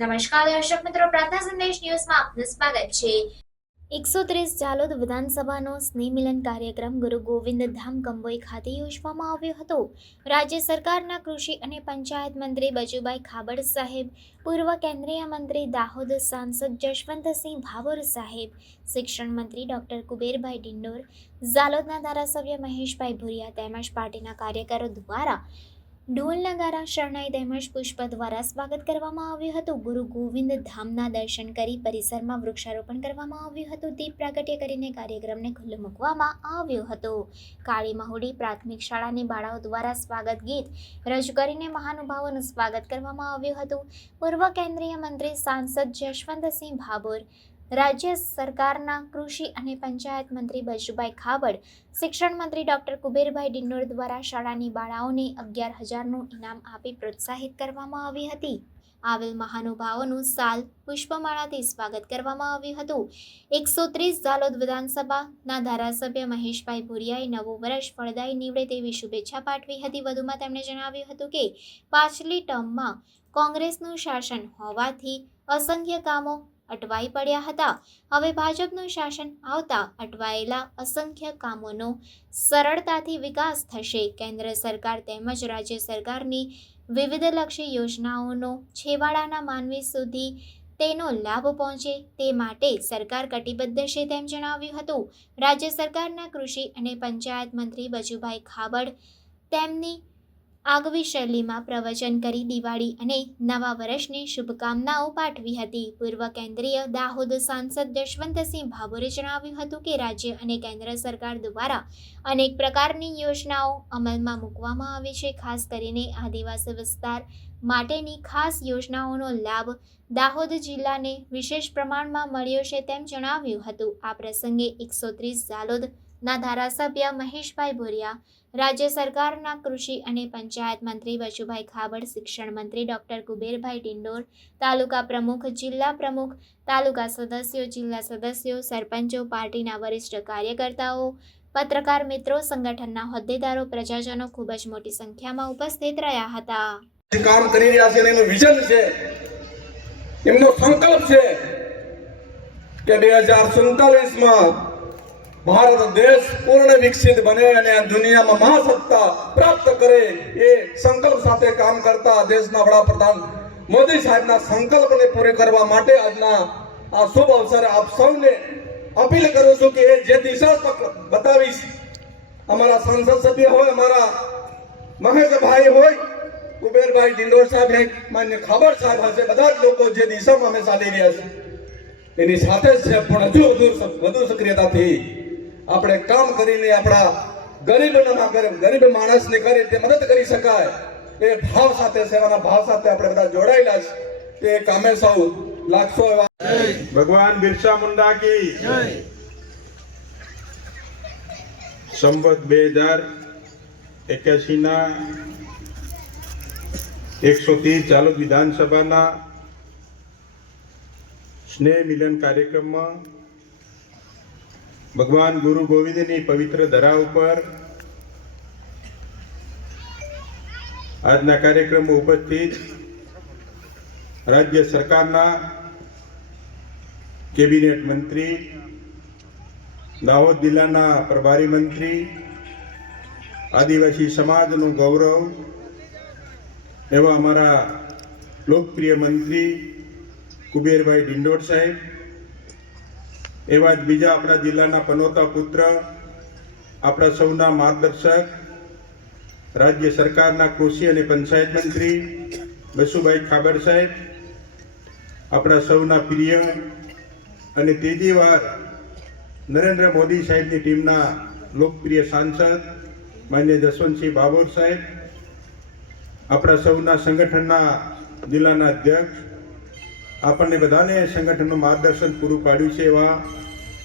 નમસ્કાર દર્શક મિત્રો, પ્રાર્થના સંદેશ ન્યૂઝમાં આપનું સ્વાગત છે। 130 જાલોદ વિધાનસભાનો સ્નેહ મિલન કાર્યક્રમ ગુરુ ગોવિંદ ધામ કંબોઈ ખાતે યોજવામાં આવ્યો હતો। રાજ્ય સરકારના કૃષિ અને પંચાયત મંત્રી બચુભાઈ ખાબડ સાહેબ, પૂર્વ કેન્દ્રીય મંત્રી દાહોદ સાંસદ જશવંતસિંહ ભાભોર સાહેબ, શિક્ષણ મંત્રી ડોક્ટર કુબેરભાઈ ડિંડોર, ઝાલોદના ધારાસભ્ય મહેશભાઈ ભુરિયા તેમજ પાર્ટીના કાર્યકરો દ્વારા ઢોલ નગારા, શરણાઈ તેમજ પુષ્પ દ્વારા સ્વાગત કરવામાં આવ્યું હતું। ગુરુ ગોવિંદ ધામના દર્શન કરી પરિસરમાં વૃક્ષારોપણ કરવામાં આવ્યું હતું। દીપ પ્રાગટ્ય કરીને કાર્યક્રમને ખુલ્લો મૂકવામાં આવ્યો હતો। કાળી મહુડી પ્રાથમિક શાળાની બાળાઓ દ્વારા સ્વાગત ગીત રજૂ કરીને મહાનુભાવોનું સ્વાગત કરવામાં આવ્યું હતું। પૂર્વ કેન્દ્રીય મંત્રી સાંસદ જશવંતસિંહ ભાભોર, રાજ્ય સરકારના કૃષિ અને પંચાયત મંત્રી બચુભાઈ ખાબડ, શિક્ષણ મંત્રી ડોક્ટર કુબેરભાઈ ડિંડોર દ્વારા શાળાની બાળાઓને 11,000નું ઇનામ આપી પ્રોત્સાહિત કરવામાં આવી હતી। આવેલ મહાનુભાવોનું સાલ પુષ્પમાળાથી સ્વાગત કરવામાં આવ્યું હતું। 130 ઝાલોદ વિધાનસભાના ધારાસભ્ય મહેશભાઈ ભુરિયાએ નવું વર્ષ ફળદાયી નીવડે તેવી શુભેચ્છા પાઠવી હતી। વધુમાં તેમણે જણાવ્યું હતું કે પાછલી ટર્મમાં કોંગ્રેસનું શાસન હોવાથી અસંખ્ય કામો અટવાઈ પડ્યા હતા। હવે ભાજપનું શાસન આવતા અટવાયેલા અસંખ્ય કામોનો સરળતાથી વિકાસ થશે। કેન્દ્ર સરકાર તેમજ રાજ્ય સરકારની વિવિધલક્ષી યોજનાઓનો છેવાડાના માનવી સુધી તેનો લાભ પહોંચે તે માટે સરકાર કટિબદ્ધ છે તેમ જણાવ્યું હતું। રાજ્ય સરકારના કૃષિ અને પંચાયત મંત્રી બચુભાઈ ખાબડ તેમની આગવી શૈલીમાં પ્રવચન કરી દિવાળી અને નવા વર્ષની શુભકામનાઓ પાઠવી હતી। પૂર્વ કેન્દ્રીય દાહોદ સાંસદ જશવંતસિંહ ભાભોરે જણાવ્યું હતું કે રાજ્ય અને કેન્દ્ર સરકાર દ્વારા અનેક પ્રકારની યોજનાઓ અમલમાં મૂકવામાં આવી છે। ખાસ કરીને આદિવાસી વિસ્તાર માટેની ખાસ યોજનાઓનો લાભ દાહોદ જિલ્લાને વિશેષ પ્રમાણમાં મળ્યો છે તેમ જણાવ્યું હતું। આ પ્રસંગે 130 ઝાલોદના ધારાસભ્ય મહેશભાઈ ભુરિયા, રાજ્ય સરકારના કૃષિ અને પંચાયત મંત્રી બચુભાઈ ખાબડ, શિક્ષણ મંત્રી ડોક્ટર કુબેરભાઈ ડિંડોર, તાલુકા પ્રમુખ, જિલ્લા પ્રમુખ, તાલુકા સદસ્યો, જિલ્લા સદસ્યો, સરપંચો, પાર્ટીના વરિષ્ઠ કાર્યકર્તાઓ, પત્રકાર મિત્રો, સંગઠનના હોદ્દેદારો, પ્રજાજનો ખૂબ જ મોટી સંખ્યામાં ઉપસ્થિત રહ્યા હતા। કામ કરી રહ્યા છે, એનું વિઝન છે, એમનો સંકલ્પ છે કે 2047માં ભારત દેશ પૂર્ણ વિકસિત બને અને દુનિયામાં મહાસત્તા પ્રાપ્ત કરે। એ સંકલ્પ સાથે કામ કરતા દેશના વડાપ્રધાન મોદી સાહેબના સંકલ્પને પૂરો કરવા માટે આજના આ શુભ અવસરે આપ સૌને અપીલ કરું છું કે જે દિશા બતાવીશ, અમારા સંસદ સભ્ય હોય, અમારા મહેશભાઈ હોય, કુબેરભાઈ ડિંડોર સાહેબ, માન્ય ખાબડ સાહેબ હશે, બધા જ લોકો જે દિશામાં અમે ચાલી રહ્યા છે એની સાથે જ છે, પણ હજુ વધુ સક્રિયતાથી આપણે કામ કરીને આપણા ગરીબ માણસને કઈ રીતે મદદ કરી શકાય એ ભાવ સાથે, સેવાના ભાવ સાથે આપણે બધા જોડાયેલા છે। એ કામે સૌ લાગશો એવા ભગવાન બિરસા મુંડા કી જય। સંવત 2081 ના 130 ઝાલોદ વિધાનસભાના સ્નેહ મિલન કાર્યક્રમમાં ભગવાન ગુરુ ગોવિંદની પવિત્ર ધરા ઉપર આજના કાર્યક્રમમાં ઉપસ્થિત રાજ્ય સરકારના કેબિનેટ મંત્રી, દાહોદ જિલ્લાના પ્રભારી મંત્રી, આદિવાસી સમાજનું ગૌરવ એવા અમારા લોકપ્રિય મંત્રી કુબેરભાઈ ડિંડોર સાહેબ, એવા જ બીજા આપણા જિલ્લાના પનોતા પુત્ર, આપણા સૌના માર્ગદર્શક, રાજ્ય સરકારના કૃષિ અને પંચાયત મંત્રી બચુભાઈ ખાબડ સાહેબ, આપણા સૌના પ્રિય અને ત્રીજી વાર નરેન્દ્ર મોદી સાહેબની ટીમના લોકપ્રિય સાંસદ માન્ય જશવંતસિંહ ભાભોર સાહેબ, આપણા સૌના સંગઠનના જિલ્લાના અધ્યક્ષ, આપણને બધાને સંગઠનનું માર્ગદર્શન પૂરું પાડ્યું છે એવા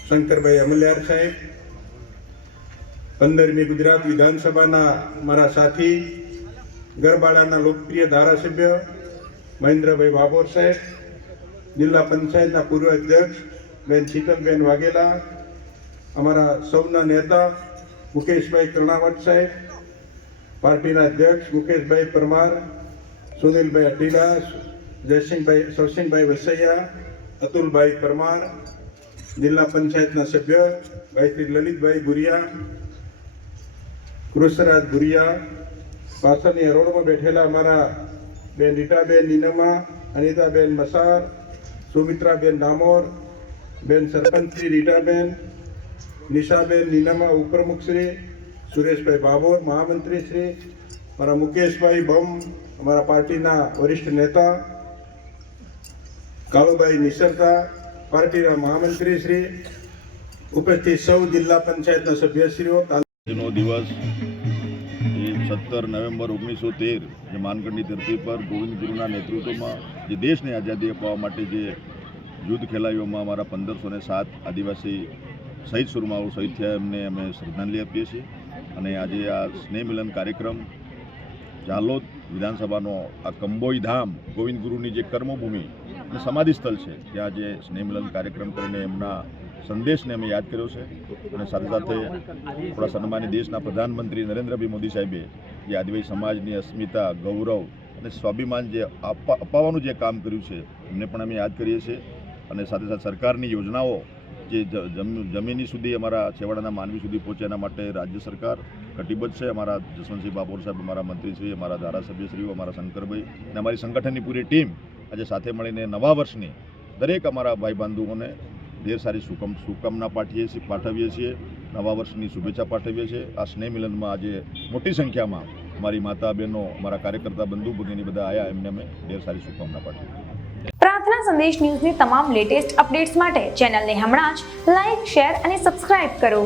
શંકરભાઈ અમલ્યાર સાહેબ, 15મી ગુજરાત વિધાનસભાના મારા સાથી, ગરબાડાના લોકપ્રિય ધારાસભ્ય મહેન્દ્રભાઈ ભાભોર સાહેબ, જિલ્લા પંચાયતના પૂર્વ અધ્યક્ષ બેન શીતલબેન વાઘેલા, અમારા સૌના નેતા મુકેશભાઈ કર્ણાવત સાહેબ, પાર્ટીના અધ્યક્ષ મુકેશભાઈ પરમાર, સુનિલભાઈ અટીલા, સરસિંહભાઈ વસૈયા, અતુલભાઈ પરમાર, જિલ્લા પંચાયતના સભ્ય ભાઈ શ્રી લલિતભાઈ ભુરિયા, કૃષ્ણરાજ ભુરિયા, પાછળની હરોળમાં બેઠેલા અમારા બેન રીટાબેન નીનમા, અનિતાબેન મસાર, સુમિત્રાબેન ડામોર, બેન સરપંચ શ્રી રીટાબેન, નિશાબેન નીનમા ઉપપ્રમુખશ્રી, સુરેશભાઈ બાબોર મહામંત્રી શ્રી, મારા મુકેશભાઈ બમ અમારા પાર્ટીના વરિષ્ઠ નેતા, કાળુભાઈ નિસરતા પાર્ટીના મહામંત્રી શ્રી, ઉપસ્થિત સૌ જિલ્લા પંચાયતના સભ્યશ્રીઓ. આજનો દિવસ એ 17 નવેમ્બર 1913 જે માનગઢની ધરતી પર ગોવિંદ ગુરુના નેતૃત્વમાં જે દેશને આઝાદી અપાવવા માટે જે યુદ્ધ ખેલાડીઓમાં અમારા 1507 આદિવાસી શહીદ સુરમાઓ શહીદ થયા એમને અમે શ્રદ્ધાંજલિ આપીએ છીએ. અને આજે આ સ્નેહ મિલન કાર્યક્રમ ઝાલોદ વિધાનસભાનો આ કંબોઈ ધામ ગોવિંદ ગુરુની જે કર્મભૂમિ અને સમાધિ સ્થળ છે ત્યાં જે સ્નેહ મિલન કાર્યક્રમ કરીને એમના સંદેશને અમે યાદ કર્યો છે. અને સાથે સાથે આપણા સન્માનીય દેશના પ્રધાનમંત્રી નરેન્દ્રભાઈ મોદી સાહેબે જે આદિવાસી સમાજની અસ્મિતા, ગૌરવ અને સ્વાભિમાન જે અપાવવાનું જે કામ કર્યું છે એમને પણ અમે યાદ કરીએ છીએ. અને સાથે સાથે સરકારની યોજનાઓ જે જમીની સુધી અમારા છેવાડાના માનવી સુધી પહોંચે એના માટે રાજ્ય સરકાર કટિબદ્ધ છે. અમારા જસવંતસિંહ બાબોર સાહેબ, અમારા મંત્રીશ્રી, અમારા ધારાસભ્યશ્રીઓ, અમારા શંકરભાઈ અને અમારી સંગઠનની પૂરી ટીમ આજે સાથે મળીને નવા વર્ષની દરેક અમારા ભાઈ બંધુઓને ઢેર સારી શુભકામના પાઠવીએ છીએ. નવા વર્ષની શુભેચ્છા પાઠવીએ છીએ. આ સ્નેહ મિલનમાં આજે મોટી સંખ્યામાં અમારી માતા બહેનો, અમારા કાર્યકર્તા બંધુ ભગીની બધા આવ્યા, એમને અમે ઢેર સારી શુભકામના પાઠવી. પ્રાર્થના સંદેશ ન્યૂઝની તમામ લેટેસ્ટ અપડેટ્સ માટે ચેનલને હમણાં જ લાઇક, શેર અને સબસ્ક્રાઇબ કરો.